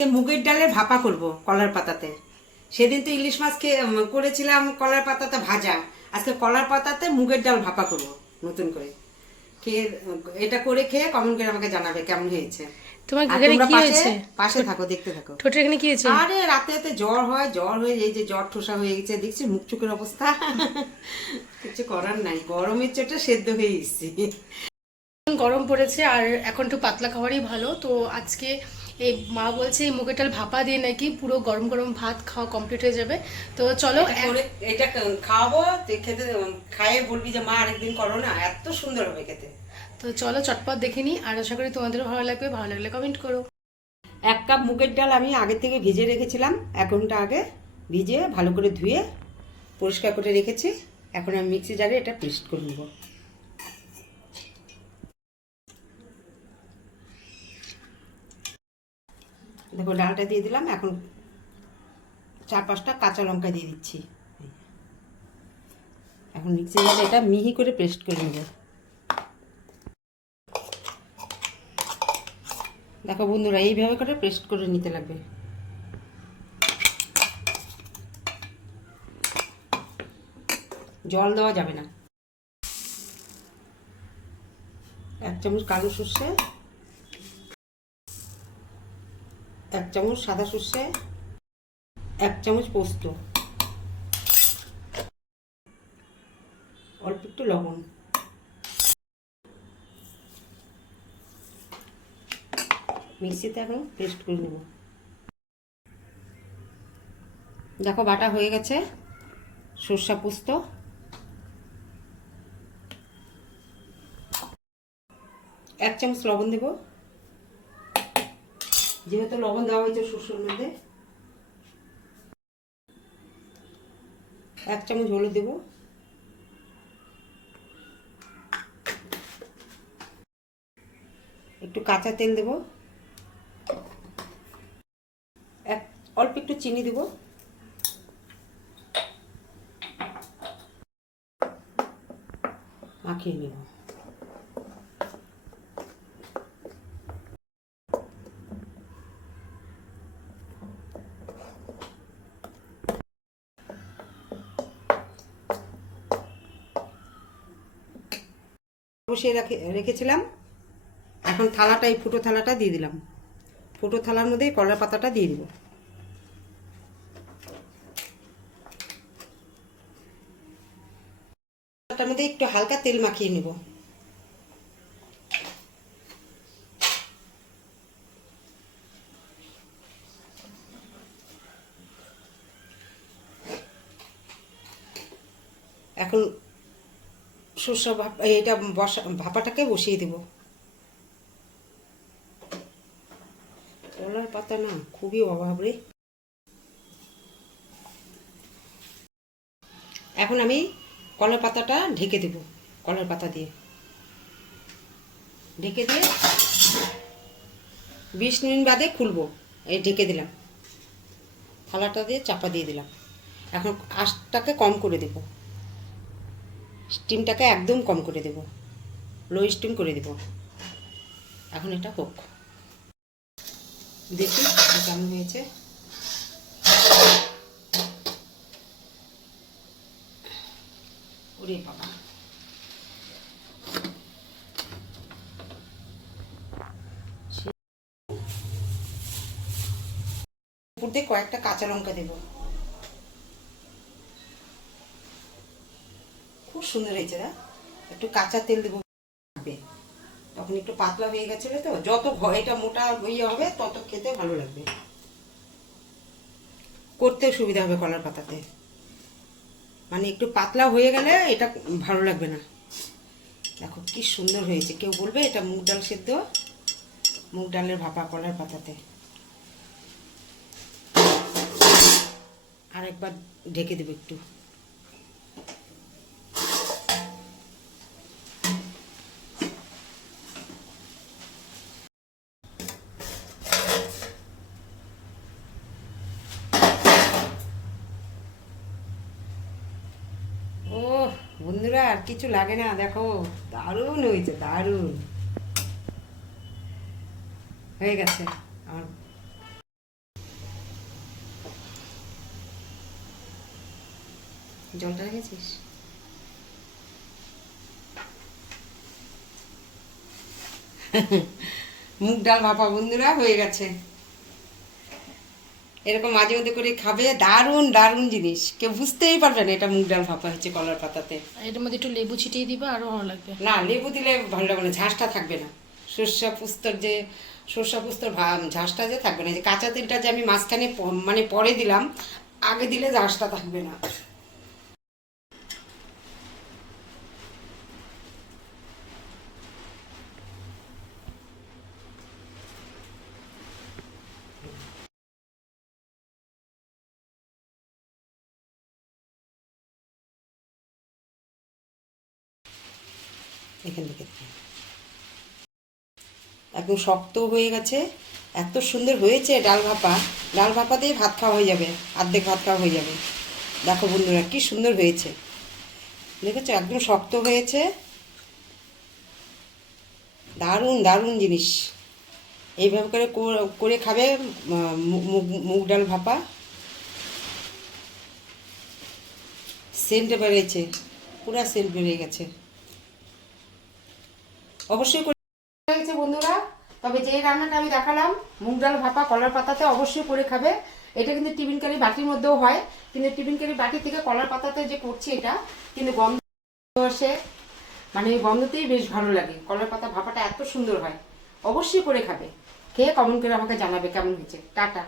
মুগের ডালের ভাপা করব কলার পাতাতে। সেদিন তো ইলিশ মাছ করেছিলাম কলার পাতাতে ভাজা। আজকে কলার পাতাতে মুগের ডাল ভাপা করব নতুন করে। খেয়ে এটা করে খেয়ে কমন করে আমাকে জানাবে কেমন হয়েছে। তোমার এখানে কি হয়েছে? পাশে থাকো দেখতে থাকো। ঠোঁটের এখানে কি হয়েছে? আরে রাতে রাতে জ্বর হয় জ্বর হয়ে এই যে জ্বর ঠোসা হয়ে গেছে দেখছি মুখ চোখের অবস্থা। কিছু করার নাই গরমের চোটে সেদ্ধ হয়ে গেছি। গরম পড়েছে আর এখন একটু পাতলা খাবারই ভালো। তো আজকে এই মা বলছে এই মুগের ডাল ভাপা দিয়ে নাকি পুরো গরম গরম ভাত খাওয়া কমপ্লিট হয়ে যাবে। তো চলো এটা খাওয়াবো খেতে খাইয়ে বলবি যে মা আরেকদিন করো না এত সুন্দর হবে খেতে। তো চলো চটপট দেখে নিই আর আশা করি তোমাদেরও ভালো লাগবে ভালো লাগলে কমেন্ট করো। এক কাপ মুগের ডাল আমি আগে থেকে ভিজে রেখেছিলাম এক ঘণ্টা আগে ভিজে ভালো করে ধুয়ে পরিষ্কার করে রেখেছি। এখন আমি মিক্সি জারে এটা পেস্ট করে নেব। দেখো ডালটা দিয়ে দিলাম, এখন চার পাঁচটা কাঁচা লঙ্কা দিয়ে দিচ্ছি। এখন মিক্সি জারে এটা মিহি করে পেস্ট করে নেব। দেখো বন্ধুরা, এইভাবে করে পেস্ট করে নিতে লাগবে। জল দেওয়া যাবে না। এক চামচ কালো সর্ষে এক চামচ সাদা সর্ষে, এক চামচ পোস্ত। অল্প একটু লবণ। মিক্সিতে এখন পেস্ট করে নেব। দেখো বাটা হয়ে গেছে, সর্ষা পোস্ত। এক চামচ লবণ দেব। যেহেতু লবণ দেওয়া হয়েছে সর্ষের মধ্যে, এক চামচ হলুদ দেব। একটু কাঁচা তেল দেব। এক, অল্প একটু চিনি দেব। মাখিয়ে নেব। বসিয়ে রেখে, রেখেছিলাম। এখন থালাটা এই ফুটো থালাটা দিয়ে দিলাম। ফুটো থালার মধ্যে কলার পাতাটা দিয়ে দিব। তার মধ্যে একটু হালকা তেল মাখিয়ে নেব। এখন সর্ষে ভাপ, এটা বসা, ভাপাটাকে বসিয়ে দেব। কলার পাতা না, খুবই অভাব রে। এখন আমি কলার পাতাটা ঢেকে দেব, কলার পাতা দিয়ে। ঢেকে দিয়ে বিশ মিনিট বাদে খুলবো, এই ঢেকে দিলাম। থালাটা দিয়ে চাপা দিয়ে দিলাম। এখন আঁচটাকে কম করে দেব। স্টিমটাকে একদম কম করে দেব। লো স্টিম করে দেব। এখন এটা হোক। দেখি কেমন হয়েছে। ওরে উপর দিয়ে কয়েকটা কাঁচা লঙ্কা দেব। খুব সুন্দর হয়েছে না একটু কাঁচা তেল দেবো। তখন একটু পাতলা হয়ে গেছিল তো। যত এটা মোটা ইয়ে হবে, তত খেতে ভালো লাগবে। করতে সুবিধা হবে কলার পাতাতে। মানে একটু পাতলা হয়ে গেলে এটা ভালো লাগবে না। দেখো কি সুন্দর হয়েছে। কেউ বলবে এটা মুগ ডাল সেদ্ধ? মুগ ডালের ভাপা কলার পাতাতে। আর একবার ঢেকে দেবো একটু। আর কিছু লাগে না, দেখো, দারুণ হয়েছে, দারুণ। হয়ে গেছে আমার। জলটা রেখেছিস? মুখ ডাল ভাপা, বন্ধুরা, হয়ে গেছে। এরকম মাঝে মধ্যে করে খাবে দারুণ দারুণ জিনিস। কেউ বুঝতেই পারবে না এটা মুগ ডাল ভাপা হচ্ছে কলার পাতাতে। এর এটার মধ্যে একটু লেবু ছিটিয়ে দিবে আরও ভালো লাগবে। না লেবু দিলে ভালো লাগবে না ঝাঁসটা থাকবে না। সর্ষা পুস্তর যে সর্ষা পুস্তর ঝাঁসটা যে থাকবে না যে কাঁচা তেলটা যে আমি মাঝখানে মানে পরে দিলাম আগে দিলে ঝাঁসটা থাকবে না। এখান থেকে। একদম শক্ত হয়ে গেছে। এত সুন্দর হয়েছে ডাল ভাপা। ডাল ভাপা দিয়ে ভাত খাওয়া হয়ে যাবে। অর্ধেক ভাত খাওয়া হয়ে যাবে। দেখো বন্ধুরা, কি সুন্দর হয়েছে। দেখেছ? একদম শক্ত হয়েছে। দারুণ দারুণ জিনিস। এইভাবে করে করে খাবে মুগ ডাল ভাপা। সেন্ট বেড়েছে। পুরা সেন্ট বেড়ে গেছে। অবশ্যই করে বন্ধুরা। তবে যে রান্নাটা আমি দেখালাম, মুগ ডাল ভাপা, কলার পাতাতে অবশ্যই করে খাবে। এটা কিন্তু টিফিন কারি বাটির মধ্যেও হয়। কিন্তু টিফিন কারি বাটি থেকে কলার পাতাতে যে করছি এটা, কিন্তু গন্ধ আসে। মানে গন্ধতেই বেশ ভালো লাগে। কলার পাতা ভাপাটা এত সুন্দর হয়। অবশ্যই করে খাবে। খেয়ে কমেন্ট করে আমাকে জানাবে কেমন হয়েছে। টাটা।